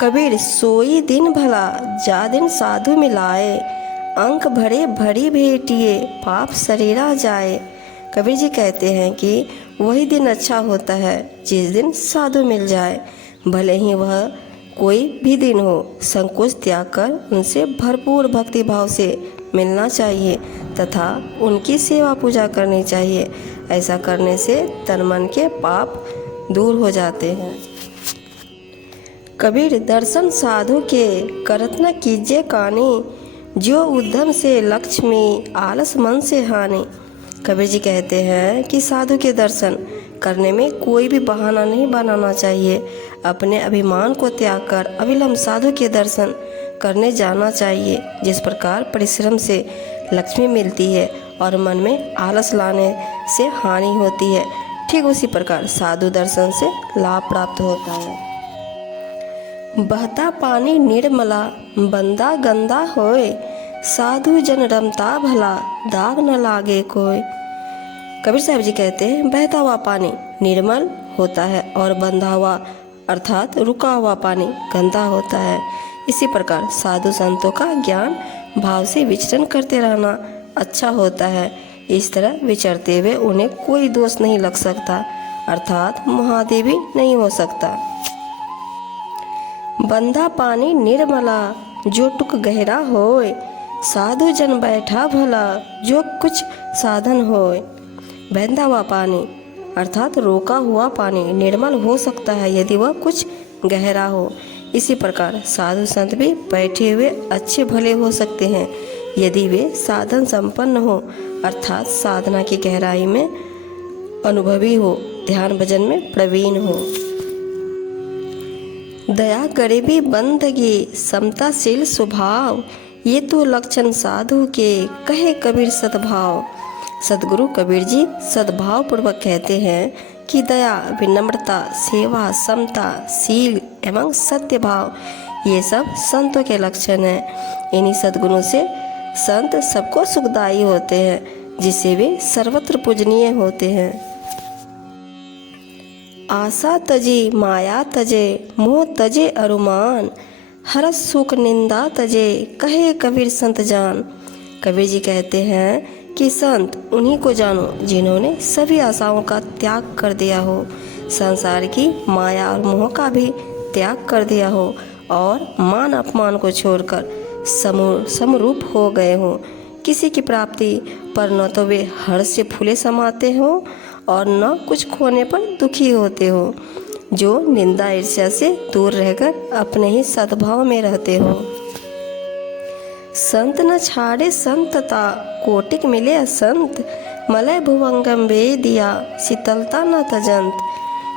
कबीर सोई दिन भला जा दिन साधु मिलाए, अंक भरे भरी भेटिए पाप शरीरा जाए। कबीर जी कहते हैं कि वही दिन अच्छा होता है जिस दिन साधु मिल जाए, भले ही वह कोई भी दिन हो। संकोच त्याग कर उनसे भरपूर भक्ति भाव से मिलना चाहिए तथा उनकी सेवा पूजा करनी चाहिए। ऐसा करने से तन मन के पाप दूर हो जाते हैं। कबीर दर्शन साधु के करत न कीजिए कानी, जो उद्यम से लक्ष्मी आलस मन से हानि। कबीर जी कहते हैं कि साधु के दर्शन करने में कोई भी बहाना नहीं बनाना चाहिए। अपने अभिमान को त्याग कर अविलंब साधु के दर्शन करने जाना चाहिए। जिस प्रकार परिश्रम से लक्ष्मी मिलती है और मन में आलस लाने से हानि होती है, ठीक उसी प्रकार साधु दर्शन से लाभ प्राप्त होता है। बहता पानी निर्मला बंदा गंदा होए, साधु जन रमता भला दाग न लागे कोई। कबीर साहब जी कहते हैं बहता हुआ पानी निर्मल होता है और बंधा हुआ अर्थात रुका हुआ पानी गंदा होता है। इसी प्रकार साधु संतों का ज्ञान भाव से विचरण करते रहना अच्छा होता है। इस तरह विचरते हुए उन्हें कोई दोष नहीं लग सकता अर्थात महादेवी नहीं हो सकता। बंधा पानी निर्मला जो टुक गहरा होए, साधु जन बैठा भला जो कुछ साधन होए। बहता हुआ पानी अर्थात रोका हुआ पानी निर्मल हो सकता है यदि वह कुछ गहरा हो। इसी प्रकार साधु संत भी बैठे हुए अच्छे भले हो सकते हैं यदि वे साधन संपन्न हो अर्थात साधना की गहराई में अनुभवी हो, ध्यान भजन में प्रवीण हो। दया गरीबी बंदगी समताशील स्वभाव, ये तो लक्षण साधु के कहे कबीर सद्भाव। सदगुरु कबीर जी सद्भाव पूर्वक कहते हैं कि दया, विनम्रता, सेवा, समता, शील एवं सत्य भाव ये सब संतों के लक्षण हैं। इन्हीं सद्गुणों से संत सबको सुखदायी होते हैं जिससे वे सर्वत्र पूजनीय होते हैं। आशा तजे माया तजे मोह तजे अरुमान, हरस सुख निंदा तजे कहे कबीर संत जान। कबीर जी कहते हैं कि संत उन्हीं को जानो जिन्होंने सभी आशाओं का त्याग कर दिया हो, संसार की माया और मोह का भी त्याग कर दिया हो और मान अपमान को छोड़कर समरूप हो गए हो। किसी की प्राप्ति पर न तो वे हर्ष से फूले समाते हो और न कुछ खोने पर दुखी होते हो, जो निंदा ईर्ष्या से दूर रहकर अपने ही सद्भाव में रहते हो। संत न छाड़े संतता कोटिक मिले असंत, मलय भुवंगम वेदिया शीतलता न तजंत।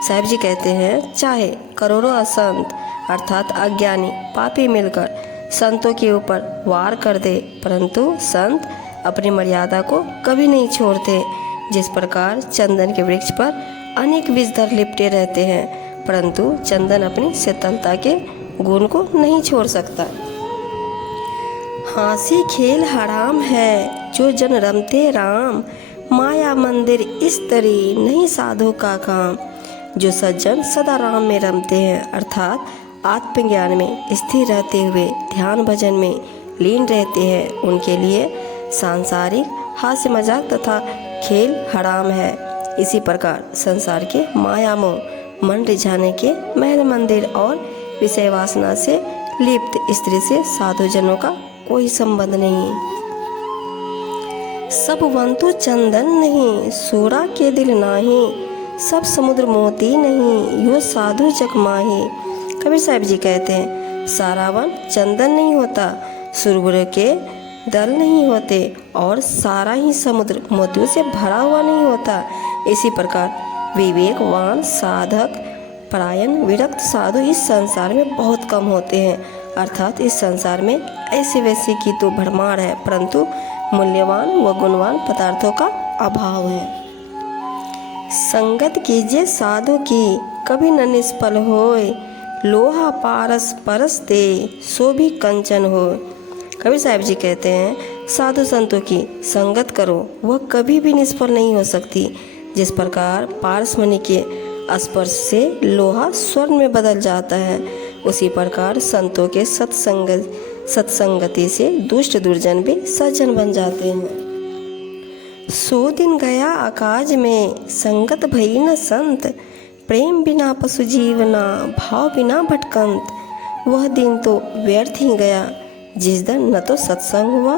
साहिब जी कहते हैं चाहे करोड़ों असंत अर्थात अज्ञानी पापी मिलकर संतों के ऊपर वार कर दे, परंतु संत अपनी मर्यादा को कभी नहीं छोड़ते। जिस प्रकार चंदन के वृक्ष पर अनेक विषधर लिपटे रहते हैं, परंतु चंदन अपनी शीतलता के गुण को नहीं छोड़ सकता। हंसी खेल हराम है जो जन रमते राम, माया मंदिर इस तरी नहीं साधु का काम। जो सज्जन सदा राम में रमते हैं अर्थात आत्मज्ञान में स्थिर रहते हुए ध्यान भजन में लीन रहते हैं, उनके लिए सांसारिक हास्य मजाक तथा खेल हराम है। इसी प्रकार संसार के माया मोह मन रिझाने के महल मंदिर और विषय वासना से लिप्त स्त्री से साधुजनों का कोई संबंध नहीं। सब वंतु चंदन नहीं सूरा के दिल नाही, सब समुद्र मोती नहीं यो साधु जग माही। कबीर साहब जी कहते हैं सारा वन चंदन नहीं होता, सुरबुरे के दल नहीं होते और सारा ही समुद्र मोतियों से भरा हुआ नहीं होता। इसी प्रकार विवेकवान साधक परायण विरक्त साधु इस संसार में बहुत कम होते हैं अर्थात इस संसार में ऐसे वैसे की तो भरमार है, परंतु मूल्यवान व गुणवान पदार्थों का अभाव है। संगत कीजिए साधु की कभी न निष्फल होए, लोहा पारस परस दे सो भी कंचन हो। कबीर साहब जी कहते हैं साधु संतों की संगत करो, वह कभी भी निष्फल नहीं हो सकती। जिस प्रकार पारस मणि के स्पर्श से लोहा स्वर्ण में बदल जाता है, उसी प्रकार संतों के सत्संगति से दुष्ट दुर्जन भी सज्जन बन जाते हैं। सो दिन गया आकाश में संगत भई न संत, प्रेम बिना पशु जीवना भाव बिना भटकंत। वह दिन तो व्यर्थ ही गया जिस दिन न तो सत्संग हुआ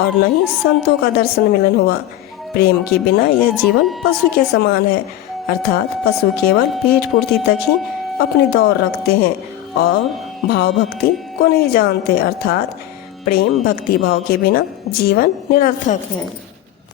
और न ही संतों का दर्शन मिलन हुआ। प्रेम के बिना यह जीवन पशु के समान है, अर्थात पशु केवल पेट पूर्ति तक ही अपनी दौड़ रखते हैं और भाव भक्ति को नहीं जानते, अर्थात प्रेम भक्ति भाव के बिना जीवन निरर्थक है।